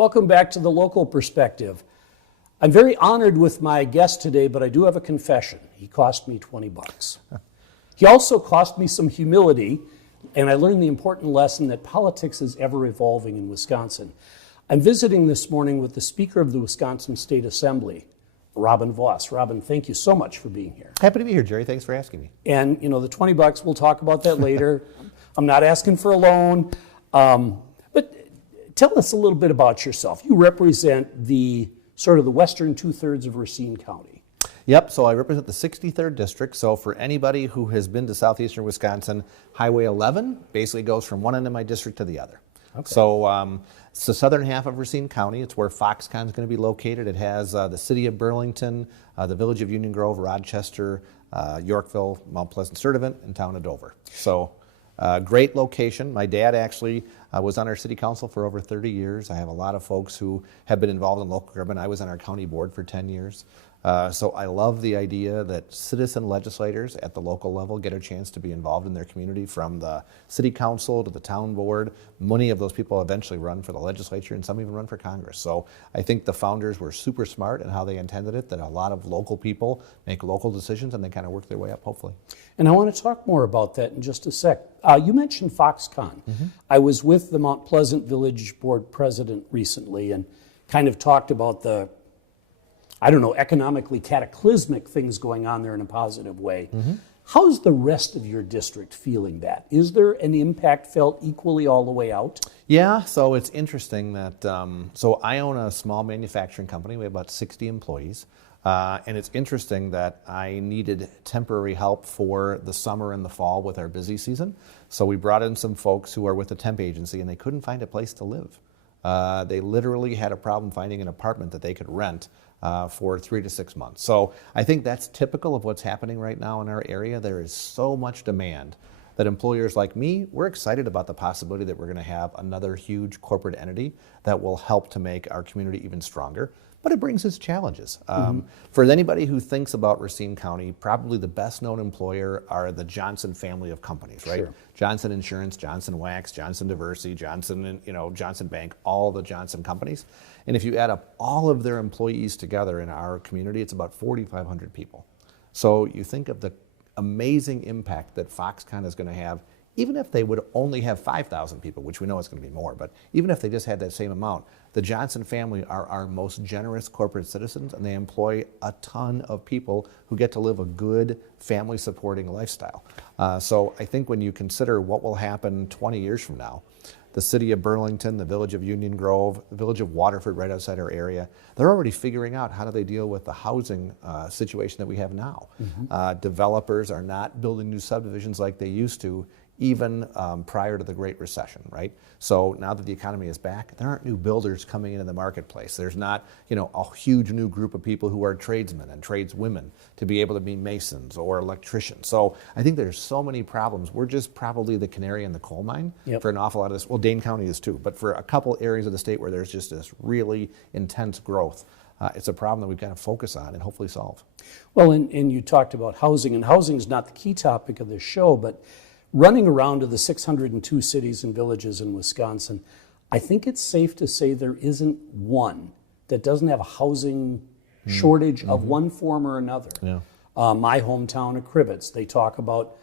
Welcome back to The Local Perspective. I'm very honored with my guest today, but I do have a confession. He cost me 20 bucks. He also cost me some humility, and I learned the important lesson that politics is ever evolving in Wisconsin. I'm visiting this morning with the Speaker of the Wisconsin State Assembly, Robin Vos. Robin, thank you so much for being here. Happy to be here, Jerry. Thanks for asking me. And, the 20 bucks, we'll talk about that later. I'm not asking for a loan. But tell us a little bit about yourself. You represent the western two-thirds of Racine County. Yep, so I represent the 63rd District. So for anybody who has been to southeastern Wisconsin, Highway 11 basically goes from one end of my district to the other. Okay. So it's the southern half of Racine County. It's where Foxconn is going to be located. It has the city of Burlington, the village of Union Grove, Rochester, Yorkville, Mount Pleasant, Sturtevant, and town of Dover. So great location. My dad actually was on our city council for over 30 years. I have a lot of folks who have been involved in local government. I was on our county board for 10 years. So I love the idea that citizen legislators at the local level get a chance to be involved in their community, from the city council to the town board. Many of those people eventually run for the legislature, and some even run for Congress. So I think the founders were super smart in how they intended it, that a lot of local people make local decisions and they kind of work their way up, hopefully. And I want to talk more about that in just a sec. You mentioned Foxconn. Mm-hmm. I was with the Mount Pleasant Village Board president recently and kind of talked about the economically cataclysmic things going on there in a positive way. Mm-hmm. How's the rest of your district feeling that? Is there an impact felt equally all the way out? Yeah, so it's interesting that, so I own a small manufacturing company. We have about 60 employees. And it's interesting that I needed temporary help for the summer and the fall with our busy season. So we brought in some folks who are with a temp agency, and they couldn't find a place to live. They literally had a problem finding an apartment that they could rent for 3 to 6 months. So I think that's typical of what's happening right now in our area. There is so much demand that employers like me, we're excited about the possibility that we're going to have another huge corporate entity that will help to make our community even stronger. But it brings its challenges. For anybody who thinks about Racine County, probably the best known employer are the Johnson family of companies, right? Sure. Johnson Insurance, Johnson Wax, Johnson Diversity, Johnson Bank, all the Johnson companies. And if you add up all of their employees together in our community, it's about 4,500 people. So you think of the amazing impact that Foxconn is going to have, even if they would only have 5,000 people, which we know it's going to be more, but even if they just had that same amount, the Johnson family are our most generous corporate citizens, and they employ a ton of people who get to live a good family-supporting lifestyle. So I think when you consider what will happen 20 years from now, the city of Burlington, the village of Union Grove, the village of Waterford right outside our area, they're already figuring out how do they deal with the housing situation that we have now. Mm-hmm. Developers are not building new subdivisions like they used to, even prior to the Great Recession, right? So now that the economy is back, there aren't new builders coming into the marketplace. There's not, a huge new group of people who are tradesmen and tradeswomen to be able to be masons or electricians. So I think there's so many problems. We're just probably the canary in the coal mine for an awful lot of this. Well, Dane County is too, but for a couple areas of the state where there's just this really intense growth, it's a problem that we've got to focus on and hopefully solve. Well, and you talked about housing, and housing is not the key topic of this show, but running around to the 602 cities and villages in Wisconsin, I think it's safe to say there isn't one that doesn't have a housing shortage of one form or another. Yeah. My hometown of Crivets, they talk about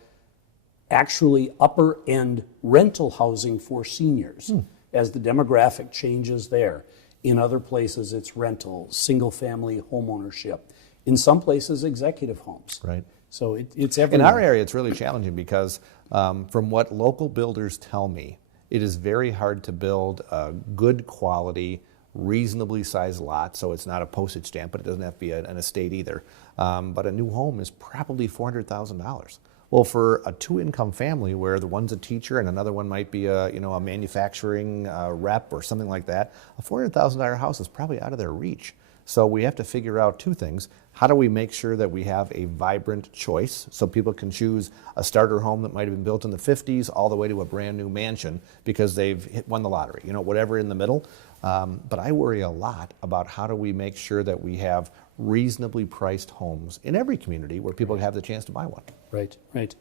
actually upper end rental housing for seniors as the demographic changes there. In other places, it's rental, single family home ownership. In some places, executive homes. Right. So it's everywhere. In our area, it's really challenging because from what local builders tell me, it is very hard to build a good quality, reasonably sized lot, so it's not a postage stamp, but it doesn't have to be an estate either. But a new home is probably $400,000. Well, for a two-income family where the one's a teacher and another one might be a manufacturing rep or something like that, a $400,000 house is probably out of their reach. So we have to figure out two things. How do we make sure that we have a vibrant choice so people can choose a starter home that might have been built in the 50s all the way to a brand new mansion because they've won the lottery, whatever in the middle. But I worry a lot about how do we make sure that we have reasonably priced homes in every community where people have the chance to buy one. Right, right.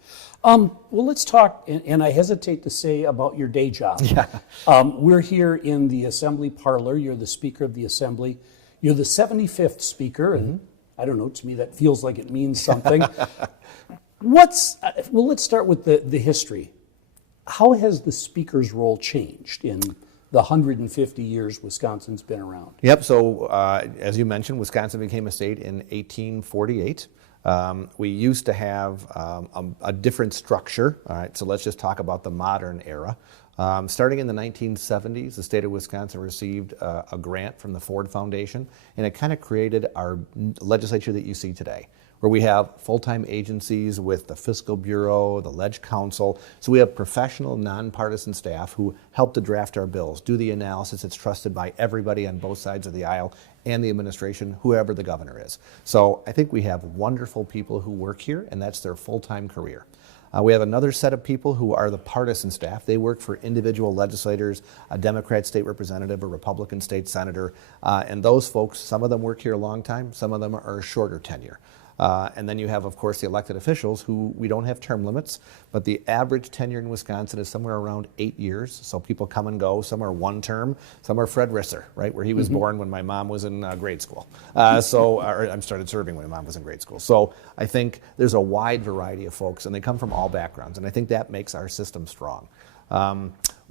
Well, let's talk, and I hesitate to say about your day job. Yeah. We're here in the Assembly parlor. You're the Speaker of the Assembly. You're the 75th Speaker, and I don't know, to me that feels like it means something. Well, let's start with the history. How has the Speaker's role changed in the 150 years Wisconsin's been around? Yep, so as you mentioned, Wisconsin became a state in 1848. We used to have a different structure. All right, so let's just talk about the modern era. Starting in the 1970s, the state of Wisconsin received a grant from the Ford Foundation, and it kind of created our legislature that you see today, where we have full-time agencies with the Fiscal Bureau, the Ledge Council. So we have professional, nonpartisan staff who help to draft our bills, do the analysis. It's trusted by everybody on both sides of the aisle and the administration, whoever the governor is. So I think we have wonderful people who work here, and that's their full-time career. We have another set of people who are the partisan staff. They work for individual legislators, a Democrat state representative, a Republican state senator, and those folks, some of them work here a long time, some of them are shorter tenure. And then you have, of course, the elected officials who we don't have term limits, but the average tenure in Wisconsin is somewhere around 8 years. So people come and go. Some are one term. Some are Fred Risser, right, where he was born when my mom was in grade school. I started serving when my mom was in grade school. So I think there's a wide variety of folks, and they come from all backgrounds. And I think that makes our system strong.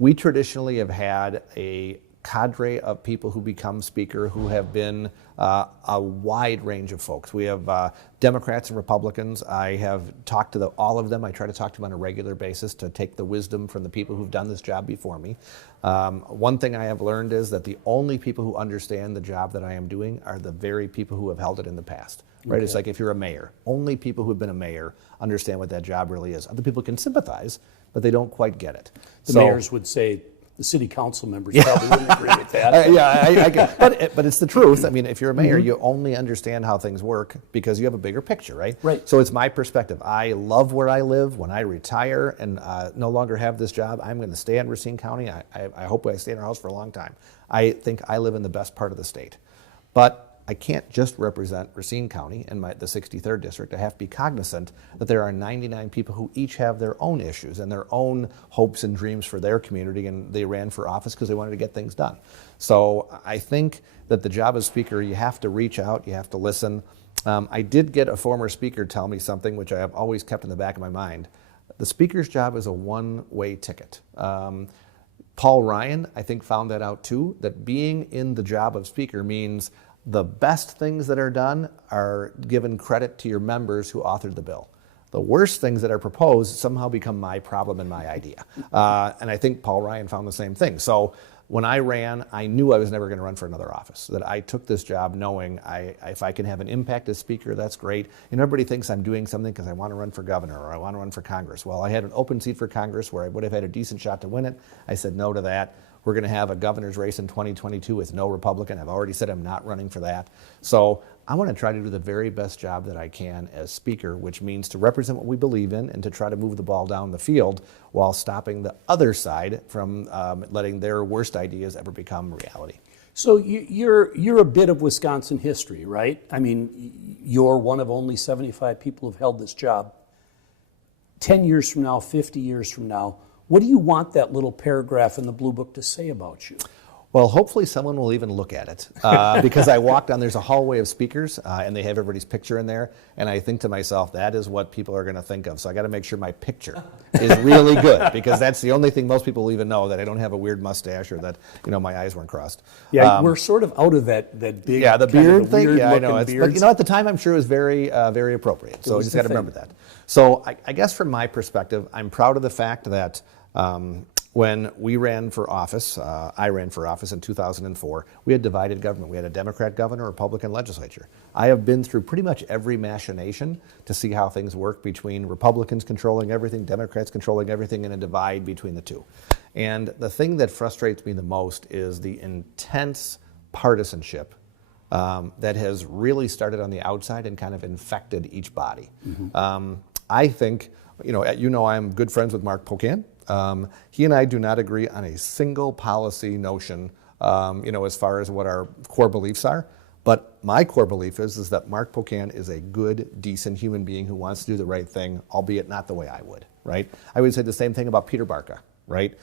We traditionally have had a cadre of people who become speaker who have been a wide range of folks. We have Democrats and Republicans. I have talked to all of them. I try to talk to them on a regular basis to take the wisdom from the people who've done this job before me. One thing I have learned is that the only people who understand the job that I am doing are the very people who have held it in the past. Right? Okay. It's like if you're a mayor, only people who have been a mayor understand what that job really is. Other people can sympathize, but they don't quite get it. The mayors would say, the city council members probably wouldn't agree with that. I get, but it's the truth. I mean, if you're a mayor, you only understand how things work because you have a bigger picture, right? Right. So it's my perspective. I love where I live. When I retire and no longer have this job, I'm going to stay in Racine County. I hope I stay in our house for a long time. I think I live in the best part of the state. But I can't just represent Racine County and the 63rd district. I have to be cognizant that there are 99 people who each have their own issues and their own hopes and dreams for their community, and they ran for office because they wanted to get things done. So I think that the job of speaker, you have to reach out, you have to listen. I did get a former speaker tell me something which I have always kept in the back of my mind. The speaker's job is a one-way ticket. Paul Ryan, I think, found that out too, that being in the job of speaker means the best things that are done are given credit to your members who authored the bill. The worst things that are proposed somehow become my problem and my idea. And I think Paul Ryan found the same thing. So when I ran, I knew I was never going to run for another office, that I took this job knowing if I can have an impact as speaker, that's great. And everybody thinks I'm doing something because I want to run for governor or I want to run for Congress. Well, I had an open seat for Congress where I would have had a decent shot to win it. I said no to that. We're going to have a governor's race in 2022 with no Republican. I've already said I'm not running for that. So I want to try to do the very best job that I can as speaker, which means to represent what we believe in and to try to move the ball down the field while stopping the other side from letting their worst ideas ever become reality. So you're a bit of Wisconsin history, right? I mean, you're one of only 75 people who've held this job. 10 years from now, 50 years from now, what do you want that little paragraph in the Blue Book to say about you? Well, hopefully someone will even look at it because I walk down, there's a hallway of speakers and they have everybody's picture in there. And I think to myself, that is what people are going to think of. So I got to make sure my picture is really good because that's the only thing most people will even know, that I don't have a weird mustache or that, my eyes weren't crossed. Yeah, we're sort of out of that big the beard thing. Yeah, I know. But at the time, I'm sure it was very, very appropriate. So you just got to remember that. So I guess from my perspective, I'm proud of the fact that when we ran for office, I ran for office in 2004, we had divided government. We had a Democrat governor, Republican legislature. I have been through pretty much every machination to see how things work between Republicans controlling everything, Democrats controlling everything, and a divide between the two. And the thing that frustrates me the most is the intense partisanship that has really started on the outside and kind of infected each body. I think, I'm good friends with Mark Pocan. He and I do not agree on a single policy notion, as far as what our core beliefs are. But my core belief is that Mark Pocan is a good, decent human being who wants to do the right thing, albeit not the way I would, right? I would say the same thing about Peter Barca, right?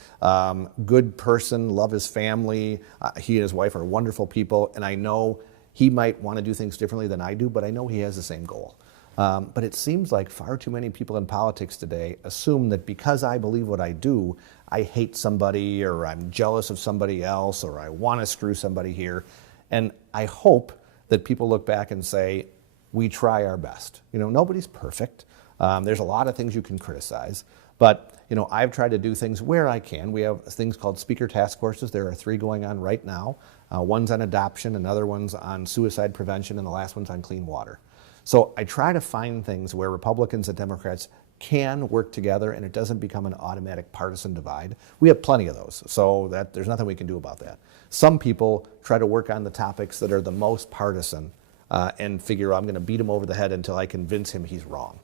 Good person, love his family. He and his wife are wonderful people, and I know he might want to do things differently than I do, but I know he has the same goal. But it seems like far too many people in politics today assume that because I believe what I do, I hate somebody, or I'm jealous of somebody else, or I want to screw somebody here. And I hope that people look back and say, we try our best. You know, nobody's perfect. There's a lot of things you can criticize. But, you know, I've tried to do things where I can. We have things called speaker task forces. There are 3 going on right now. One's on adoption, another one's on suicide prevention, and the last one's on clean water. So I try to find things where Republicans and Democrats can work together and it doesn't become an automatic partisan divide. We have plenty of those, so that there's nothing we can do about that. Some people try to work on the topics that are the most partisan and figure, I'm going to beat him over the head until I convince him he's wrong.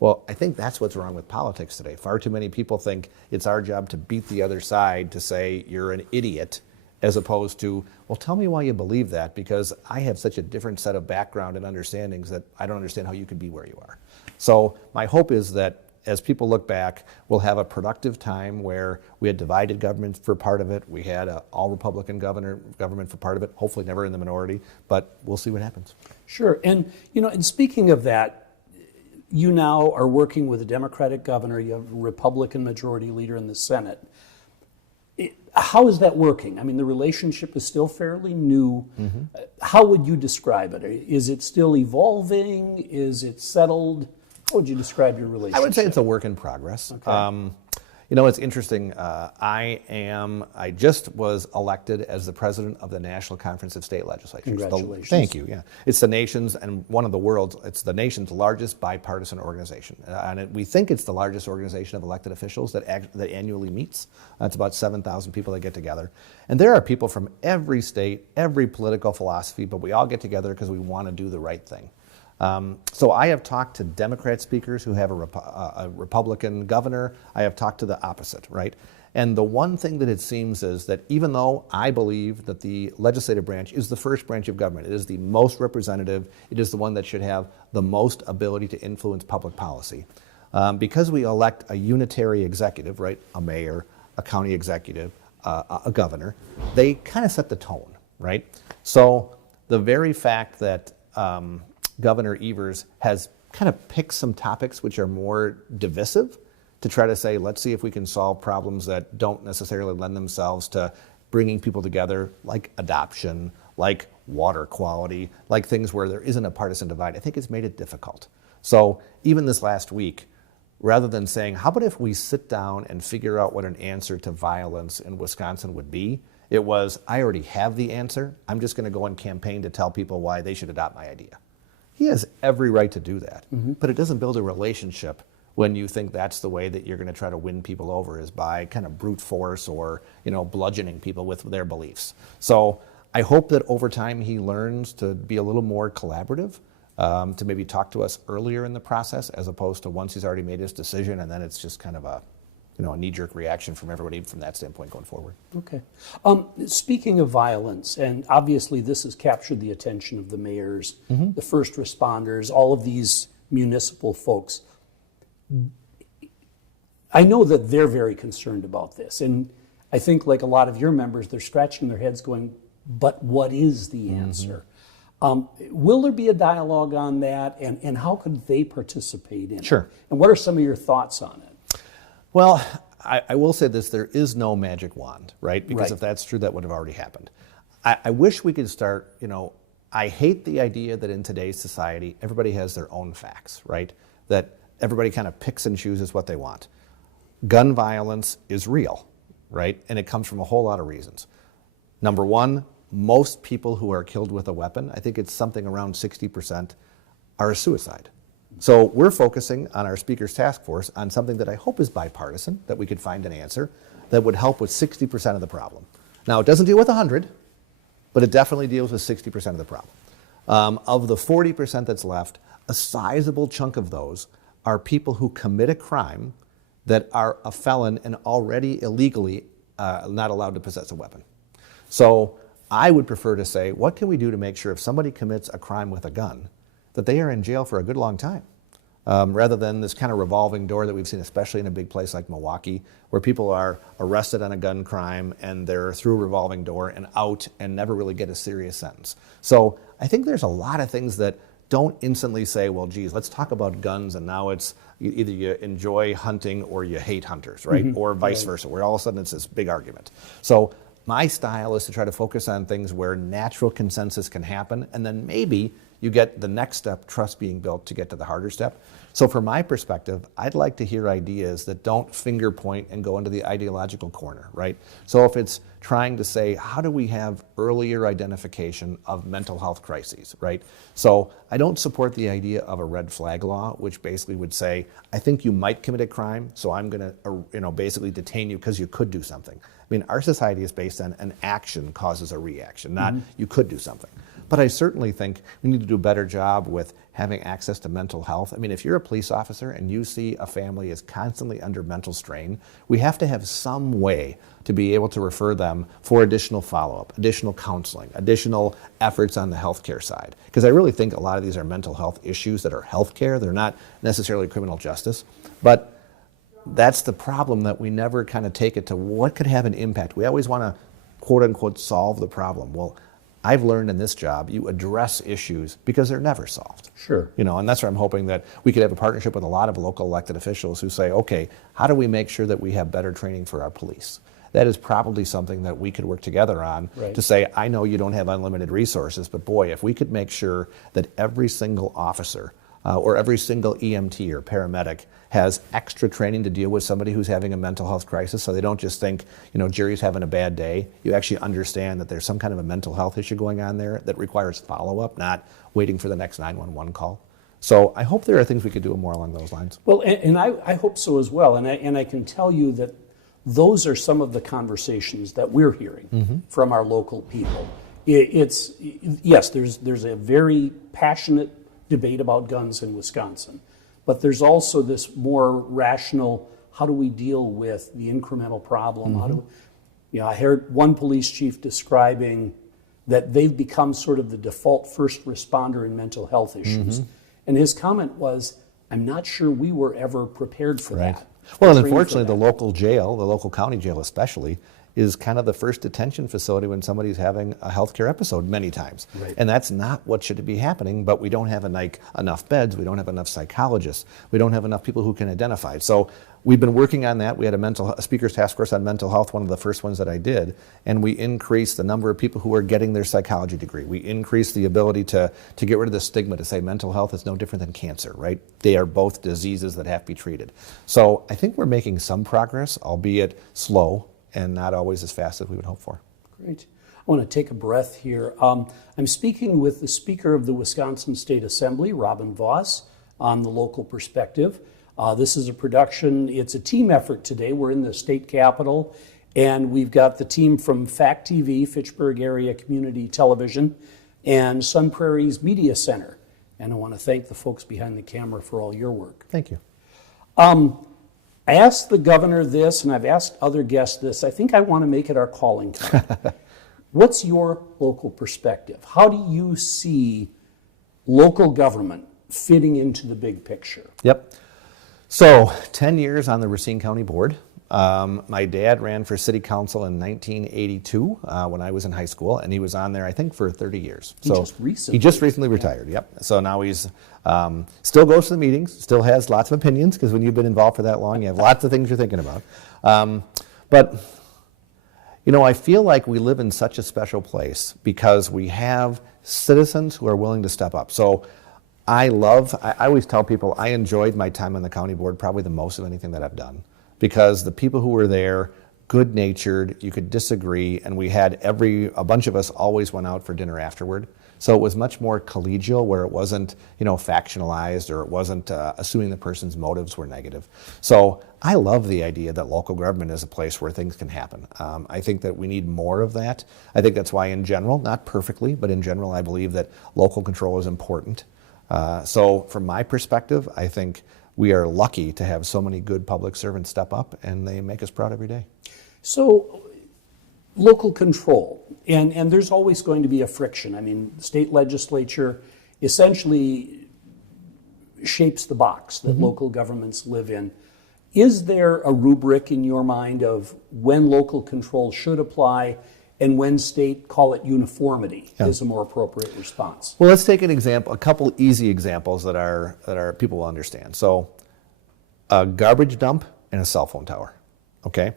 Well, I think that's what's wrong with politics today. Far too many people think it's our job to beat the other side, to say you're an idiot, as opposed to, well, tell me why you believe that, because I have such a different set of background and understandings that I don't understand how you could be where you are. So my hope is that as people look back, we'll have a productive time where we had divided government for part of it. We had an all-Republican government for part of it, hopefully never in the minority, but we'll see what happens. Sure. And, you know, and speaking of that, you now are working with a Democratic governor, you have a Republican majority leader in the Senate. How is that working? I mean, the relationship is still fairly new. Mm-hmm. How would you describe it? Is it still evolving? Is it settled? How would you describe your relationship? I would say it's a work in progress. Okay. You know, it's interesting. I just was elected as the president of the National Conference of State Legislatures. Congratulations. Thank you. Yeah, it's the nation's and one of the world's. It's the nation's largest bipartisan organization, and we think it's the largest organization of elected officials that annually meets. It's about 7,000 people that get together, and there are people from every state, every political philosophy, but we all get together because we want to do the right thing. So I have talked to Democrat speakers who have a Republican governor. I have talked to the opposite, right? And the one thing that it seems is that even though I believe that the legislative branch is the first branch of government, it is the most representative, it is the one that should have the most ability to influence public policy. Because we elect a unitary executive, right, a mayor, a county executive, a governor, they kind of set the tone, right? So the very fact that Governor Evers has kind of picked some topics which are more divisive to try to say, let's see if we can solve problems that don't necessarily lend themselves to bringing people together, like adoption, like water quality, like things where there isn't a partisan divide. I think it's made it difficult. So even this last week, rather than saying, how about if we sit down and figure out what an answer to violence in Wisconsin would be, it was, I already have the answer. I'm just going to go and campaign to tell people why they should adopt my idea. He has every right to do that, but it doesn't build a relationship when you think that's the way that you're going to try to win people over, is by kind of brute force or, you know, bludgeoning people with their beliefs. So I hope that over time he learns to be a little more collaborative, to maybe talk to us earlier in the process, as opposed to once he's already made his decision and then it's just kind of a knee-jerk reaction from everybody from that standpoint going forward. Okay. Speaking of violence, and obviously this has captured the attention of the mayors, the first responders, all of these municipal folks. I know that they're very concerned about this, and I think, like a lot of your members, they're scratching their heads going, but what is the answer? Will there be a dialogue on that, and how could they participate in it? Sure. And what are some of your thoughts on it? Well, I will say this, there is no magic wand, right? Because Right. if that's true, that would have already happened. I wish we could start, I hate the idea that in today's society, everybody has their own facts, right? That everybody kind of picks and chooses what they want. Gun violence is real, right? And it comes from a whole lot of reasons. Number one, most people who are killed with a weapon, I think it's something around 60%, are a suicide. So we're focusing on our Speaker's Task Force on something that I hope is bipartisan, that we could find an answer that would help with 60% of the problem. Now, it doesn't deal with 100, but it definitely deals with 60% of the problem. Of the 40% that's left, a sizable chunk of those are people who commit a crime that are a felon and already illegally not allowed to possess a weapon. So I would prefer to say, what can we do to make sure if somebody commits a crime with a gun, that they are in jail for a good long time? Rather than this kind of revolving door that we've seen, especially in a big place like Milwaukee, where people are arrested on a gun crime and they're through a revolving door and out and never really get a serious sentence. So I think there's a lot of things that don't instantly say, well, geez, let's talk about guns, and now it's either you enjoy hunting or you hate hunters, right? Or vice versa, where all of a sudden it's this big argument. So my style is to try to focus on things where natural consensus can happen, and then maybe you get the next step, trust being built, to get to the harder step. So from my perspective, I'd like to hear ideas that don't finger point and go into the ideological corner, right? So if it's trying to say, how do we have earlier identification of mental health crises, right? So I don't support the idea of a red flag law, which basically would say, I think you might commit a crime, so I'm going to basically detain you because you could do something. I mean, our society is based on an action causes a reaction, not you could do something. But I certainly think we need to do a better job with having access to mental health. I mean, if you're a police officer and you see a family is constantly under mental strain, we have to have some way to be able to refer them for additional follow-up, additional counseling, additional efforts on the healthcare side. Because I really think a lot of these are mental health issues that are healthcare. They're not necessarily criminal justice. But that's the problem, that we never kind of take it to what could have an impact. We always want to, quote unquote, solve the problem. Well, I've learned in this job, you address issues because they're never solved. Sure. And that's where I'm hoping that we could have a partnership with a lot of local elected officials who say, okay, how do we make sure that we have better training for our police? That is probably something that we could work together on to say, I know you don't have unlimited resources, but boy, if we could make sure that every single officer or every single EMT or paramedic has extra training to deal with somebody who's having a mental health crisis, so they don't just think, Jerry's having a bad day. You actually understand that there's some kind of a mental health issue going on there that requires follow-up, not waiting for the next 911 call. So I hope there are things we could do more along those lines. Well, and I hope so as well. And I can tell you that those are some of the conversations that we're hearing from our local people. Yes, there's a very passionate debate about guns in Wisconsin, but there's also this more rational, how do we deal with the incremental problem? How do we, I heard one police chief describing that they've become sort of the default first responder in mental health issues. And his comment was, I'm not sure we were ever prepared for that. Well, and unfortunately, the local jail, the local county jail especially, is kind of the first detention facility when somebody's having a healthcare episode many times. And that's not what should be happening, but we don't have enough beds, we don't have enough psychologists, we don't have enough people who can identify. So we've been working on that. We had a speakers task force on mental health, one of the first ones that I did, and we increased the number of people who are getting their psychology degree. We increased the ability to get rid of the stigma, to say mental health is no different than cancer, right? They are both diseases that have to be treated. So I think we're making some progress, albeit slow, and not always as fast as we would hope for. Great. I want to take a breath here. I'm speaking with the Speaker of the Wisconsin State Assembly, Robin Vos, on the local perspective. This is a production, it's a team effort today. We're in the state capitol, and we've got the team from Fact TV, Fitchburg Area Community Television, and Sun Prairie's Media Center. And I want to thank the folks behind the camera for all your work. Thank you. I asked the governor this, and I've asked other guests this. I think I want to make it our calling card. What's your local perspective? How do you see local government fitting into the big picture? Yep. So 10 years on the Racine County Board. My dad ran for city council in 1982 when I was in high school, and he was on there, I think, for 30 years. He just recently retired, yep. So now he's still goes to the meetings, still has lots of opinions, because when you've been involved for that long, you have lots of things you're thinking about. But I feel like we live in such a special place because we have citizens who are willing to step up. So I always tell people I enjoyed my time on the county board probably the most of anything that I've done, because the people who were there, good-natured, you could disagree, and we had a bunch of us always went out for dinner afterward. So it was much more collegial, where it wasn't, factionalized, or it wasn't assuming the person's motives were negative. So I love the idea that local government is a place where things can happen. I think that we need more of that. I think that's why in general, not perfectly, but in general, I believe that local control is important. So from my perspective, I think we are lucky to have so many good public servants step up, and they make us proud every day. So local control, and there's always going to be a friction. I mean, the state legislature essentially shapes the box that local governments live in. Is there a rubric in your mind of when local control should apply and when state, call it uniformity, is a more appropriate response? Well, let's take an example, a couple easy examples that are people will understand. So, a garbage dump and a cell phone tower. Okay?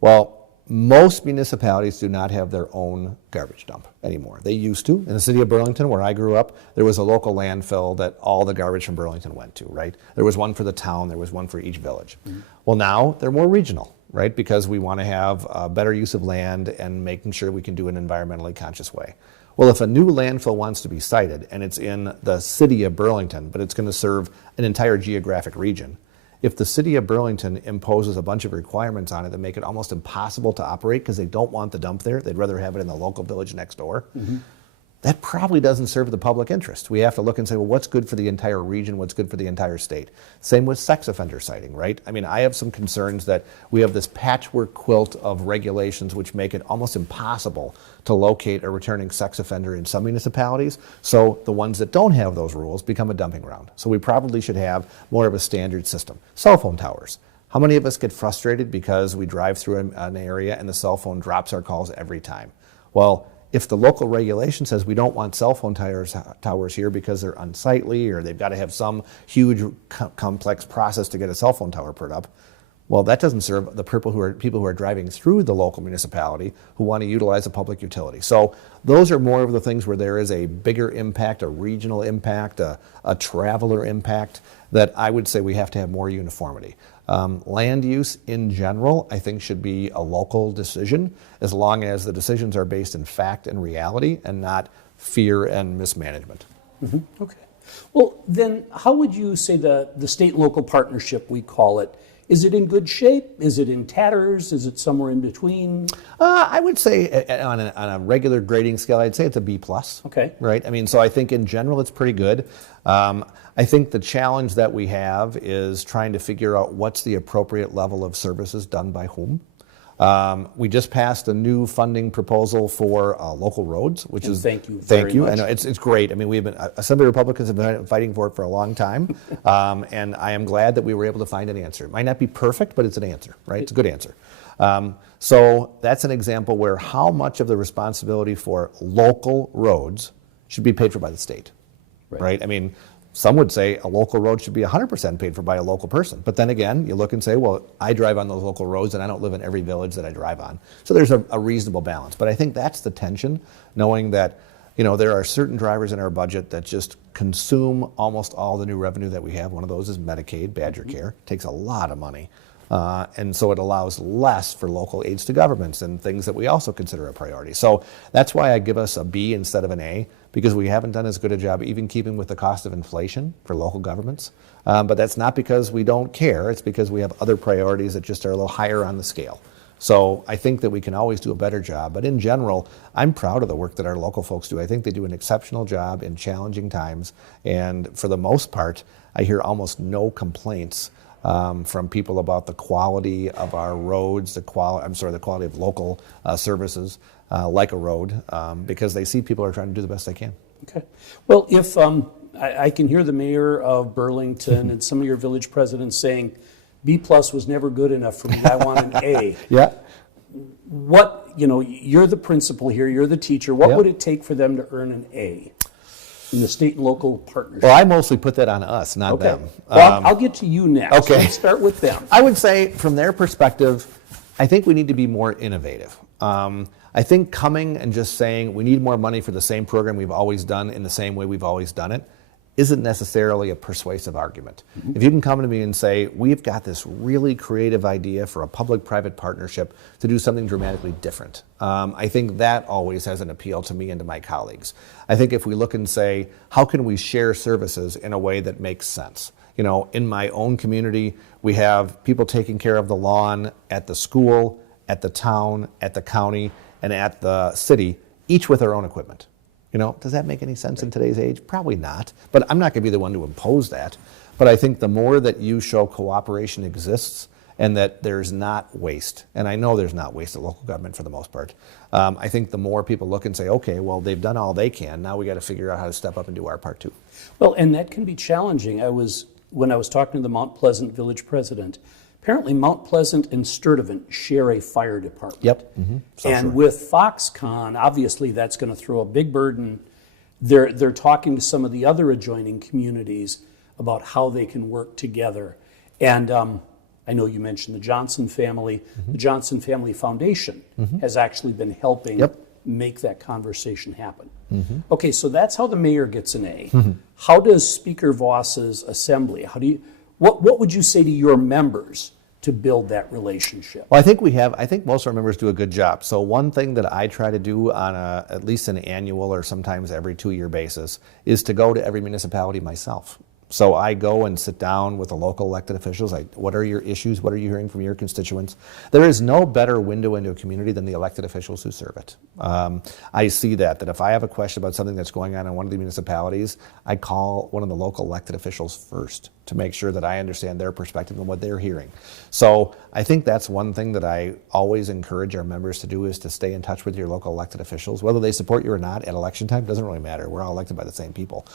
Well, most municipalities do not have their own garbage dump anymore. They used to. In the city of Burlington, where I grew up, there was a local landfill that all the garbage from Burlington went to, right? There was one for the town, there was one for each village. Well, now they're more regional, right? Because we want to have a better use of land and making sure we can do it in an environmentally conscious way. Well, if a new landfill wants to be sited and it's in the city of Burlington, but it's going to serve an entire geographic region, if the city of Burlington imposes a bunch of requirements on it that make it almost impossible to operate because they don't want the dump there, they'd rather have it in the local village next door, that probably doesn't serve the public interest. We have to look and say, well, what's good for the entire region? What's good for the entire state? Same with sex offender citing, right? I mean, I have some concerns that we have this patchwork quilt of regulations which make it almost impossible to locate a returning sex offender in some municipalities. So the ones that don't have those rules become a dumping ground. So we probably should have more of a standard system. Cell phone towers. How many of us get frustrated because we drive through an area and the cell phone drops our calls every time? Well, if the local regulation says we don't want cell phone towers here because they're unsightly or they've got to have some huge complex process to get a cell phone tower put up, well, that doesn't serve the people who are driving through the local municipality who want to utilize a public utility. So those are more of the things where there is a bigger impact, a regional impact, a traveler impact, that I would say we have to have more uniformity. Land use in general, I think, should be a local decision as long as the decisions are based in fact and reality and not fear and mismanagement. Okay. Well, then how would you say the state-local partnership, we call it, is it in good shape? Is it in tatters? Is it somewhere in between? I would say on a regular grading scale, I'd say it's a B+. Okay. Right? I mean, so I think in general it's pretty good. I think the challenge that we have is trying to figure out what's the appropriate level of services done by whom. We just passed a new funding proposal for local roads, which is thank you very much. I know it's great. I mean, we've been Assembly Republicans have been fighting for it for a long time, and I am glad that we were able to find an answer. It might not be perfect, but it's an answer, right? It's a good answer. So that's an example where how much of the responsibility for local roads should be paid for by the state, right? I mean, some would say a local road should be 100% paid for by a local person. But then again, you look and say, well, I drive on those local roads and I don't live in every village that I drive on. So there's a reasonable balance. But I think that's the tension, knowing that, you know, there are certain drivers in our budget that just consume almost all the new revenue that we have. One of those is Medicaid, Badger Care. It takes a lot of money. And so it allows less for local aids to governments and things that we also consider a priority. So that's why I give us a B instead of an A, because we haven't done as good a job even keeping with the cost of inflation for local governments. But that's not because we don't care, it's because we have other priorities that just are a little higher on the scale. So I think that we can always do a better job. But in general, I'm proud of the work that our local folks do. I think they do an exceptional job in challenging times. And for the most part, I hear almost no complaints from people about the quality of our roads, the quality of local services like a road, because they see people are trying to do the best they can. Okay. Well, if I can hear the mayor of Burlington and some of your village presidents saying, B+ was never good enough for me, I want an A. Yeah. What, you know, you're the principal here, you're the teacher, what would it take for them to earn an A in the state and local partnership? Well, I mostly put that on us, not them. Well, I'll get to you next. Okay. Let's start with them. I would say from their perspective, I think we need to be more innovative. I think coming and just saying we need more money for the same program we've always done in the same way we've always done it isn't necessarily a persuasive argument. If you can come to me and say, we've got this really creative idea for a public-private partnership to do something dramatically different, I think that always has an appeal to me and to my colleagues. I think if we look and say, how can we share services in a way that makes sense? You know, in my own community, we have people taking care of the lawn at the school, at the town, at the county, and at the city, each with their own equipment. You know, does that make any sense in today's age? Probably not, but I'm not going to be the one to impose that. But I think the more that you show cooperation exists and that there's not waste. And I know there's not waste at local government for the most part. I think the more people look and say, okay, well, they've done all they can, now we got to figure out how to step up and do our part too. Well, and that can be challenging. When I was talking to the Mount Pleasant village president, apparently Mount Pleasant and Sturtevant share a fire department. Yep. And with Foxconn, obviously that's going to throw a big burden. They're talking to some of the other adjoining communities about how they can work together. And I know you mentioned the Johnson family. The Johnson Family Foundation has actually been helping make that conversation happen. Okay, so that's how the mayor gets an A. How does Speaker Voss's assembly, what would you say to your members to build that relationship? Well, I think most of our members do a good job. So one thing that I try to do on at least an annual or sometimes every 2-year basis is to go to every municipality myself. So I go and sit down with the local elected officials. What are your issues? What are you hearing from your constituents? There is no better window into a community than the elected officials who serve it. I see that if I have a question about something that's going on in one of the municipalities, I call one of the local elected officials first to make sure that I understand their perspective and what they're hearing. So I think that's one thing that I always encourage our members to do, is to stay in touch with your local elected officials. Whether they support you or not at election time doesn't really matter. We're all elected by the same people.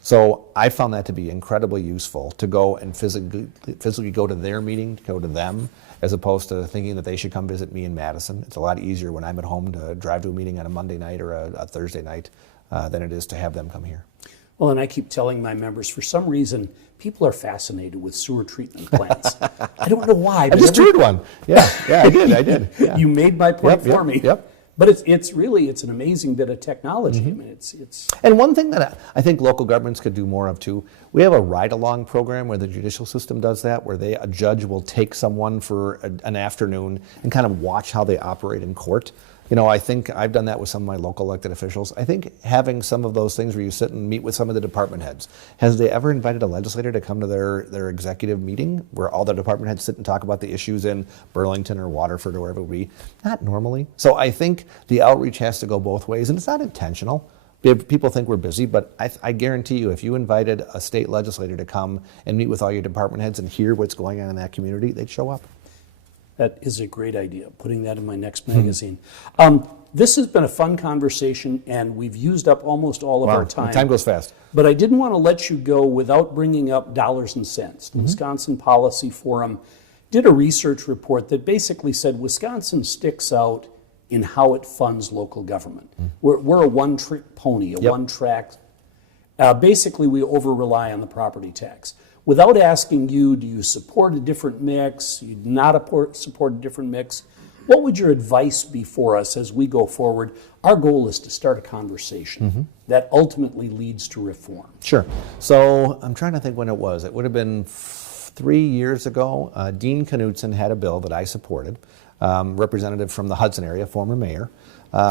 So I found that to be incredibly useful, to go and physically go to their meeting, to go to them, as opposed to thinking that they should come visit me in Madison. It's a lot easier when I'm at home to drive to a meeting on a Monday night or a Thursday night than it is to have them come here. Well, and I keep telling my members, for some reason, people are fascinated with sewer treatment plants. I don't know why. I just toured one. Yeah, I did. Yeah. You made my point for me. Yep. But it's an amazing bit of technology. I mean, it's. And one thing that I think local governments could do more of too, we have a ride-along program where the judicial system does that, where a judge will take someone for an afternoon and kind of watch how they operate in court. You know, I think I've done that with some of my local elected officials. I think having some of those things where you sit and meet with some of the department heads. Has they ever invited a legislator to come to their executive meeting where all the department heads sit and talk about the issues in Burlington or Waterford or wherever it would be? Not normally. So I think the outreach has to go both ways, and it's not intentional. People think we're busy, but I guarantee you, if you invited a state legislator to come and meet with all your department heads and hear what's going on in that community, they'd show up. That is a great idea, putting that in my next magazine. This has been a fun conversation, and we've used up almost all of our time. Time goes fast. But I didn't want to let you go without bringing up dollars and cents. The Wisconsin Policy Forum did a research report that basically said Wisconsin sticks out in how it funds local government. We're a one-trick pony, one-track. Basically, we over-rely on the property tax. Without asking you, do you support a different mix? Do you not support a different mix? What would your advice be for us as we go forward? Our goal is to start a conversation that ultimately leads to reform. Sure. So I'm trying to think when it was. It would have been 3 years ago. Dean Knutson had a bill that I supported, representative from the Hudson area, former mayor,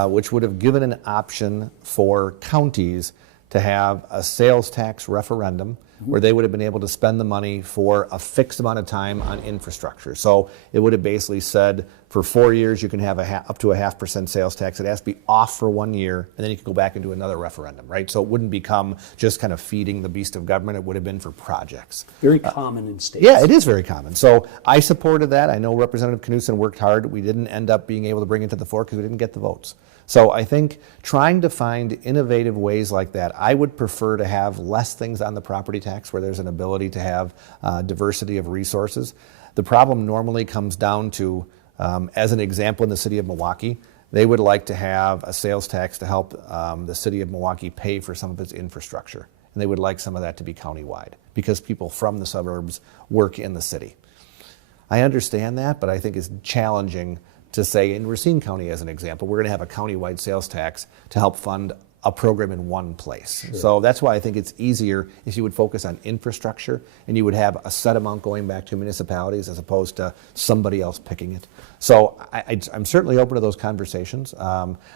which would have given an option for counties to have a sales tax referendum where they would have been able to spend the money for a fixed amount of time on infrastructure. So it would have basically said for 4 years you can have up to a 0.5% sales tax. It has to be off for 1 year, and then you can go back and do another referendum, right? So it wouldn't become just kind of feeding the beast of government. It would have been for projects. Very common in states. Yeah, it is very common. So I supported that. I know Representative Knutson worked hard. We didn't end up being able to bring it to the floor because we didn't get the votes. So I think trying to find innovative ways like that, I would prefer to have less things on the property tax where there's an ability to have diversity of resources. The problem normally comes down to, as an example in the city of Milwaukee, they would like to have a sales tax to help the city of Milwaukee pay for some of its infrastructure. And they would like some of that to be countywide because people from the suburbs work in the city. I understand that, but I think it's challenging to say, in Racine County as an example, we're going to have a countywide sales tax to help fund a program in one place. Sure. So that's why I think it's easier if you would focus on infrastructure and you would have a set amount going back to municipalities as opposed to somebody else picking it. So I'm certainly open to those conversations.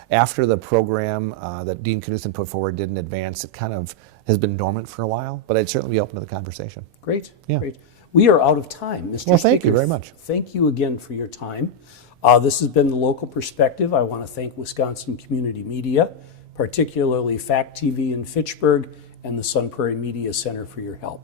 After the program that Dean Knutson put forward didn't advance, it kind of has been dormant for a while, but I'd certainly be open to the conversation. Great, great. We are out of time, Mr. Well, Speaker. thank you very much. Thank you again for your time. This has been The Local Perspective. I want to thank Wisconsin Community Media, particularly Fact TV in Fitchburg and the Sun Prairie Media Center for your help.